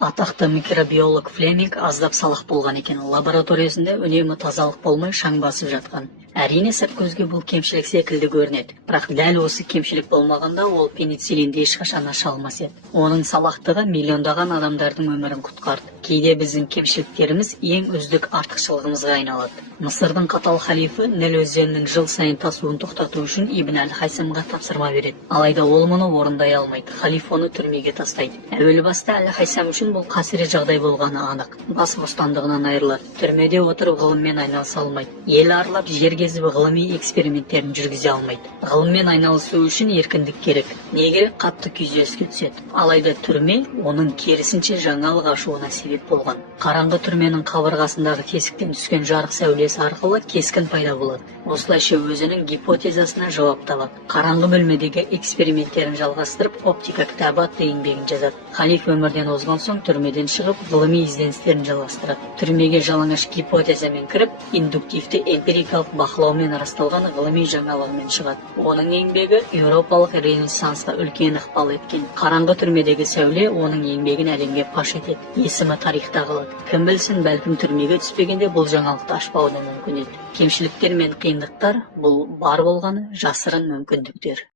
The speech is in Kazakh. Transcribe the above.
Атақты микробиолог Флеминг аздап салақ болған екен. Лабораториясында үнемі тазалық болмай шаң басып жатқан. Әрине сырт көзге бұл кемшілік секілді көрінеді. Бірақ дәл осы кемшілік болмағанда ол пенициллинді ешқашан аша алмас еді. Оның салақтығы миллиондаған адамдардың өмірін құтқарды. Кейде біздің кемшіліктеріміз ең үздік артықшылығымызға айналады. Мысырдың қатал халифы Ніл өзенінің жыл сайын тасуын тоқтату үшін Ибн әл-Хайсамға тапсырма береді. Алайда ол мұны орындай алмайды. Халиф оны түрмеге тастайды. Әуелі баста әл-Хайсам үшін бұл қасірет жағдай болғаны анық. Бас бостандығынан айырылады. Түрмеде отырып ғылыммен айналыса алмайды. Ел аралап жер кезіп ғылыми эксперименттерін жүргізе алмайды. Ғылыммен айналысу үшін еркіндік керек. Не керек? Қатты күйзеліске түседі. Алайда түрме оның керісінше жаңалық ашуына себеп болған. Қараңғы түрменің қабырғасындағы тесіктен түскен жарық сәулесі арқылы кескін пайда болады. Осылайша өзінің гипотезасына жауап табады. Қараңғы бөлмедегі эксперименттерін жалғастырып, оптика кітабы атты еңбегін жазады. Халиф өмірден озған соң түрмеден шығып, ғылыми ізденістерін жалғастырады. Түрмеге жалаңаш гипотезамен кіріп, индуктивті эмпирикалық бақылаумен расталған ғылыми жаңалығымен шығады. Оның еңбегі еуропалық ренессансқа үлкен ықпал еткен. Қараңғы түрмедегі сәуле оның еңбегін әлемге паш етеді. Есімі тарихта қалады. Кім білсін, бәлкім түрмеге түспегенде бұл жаңалықты ашпауы да мүмкін еді. Кемшіліктер мен қиындықтар бұл бар болғаны жасырын мүмкіндіктер.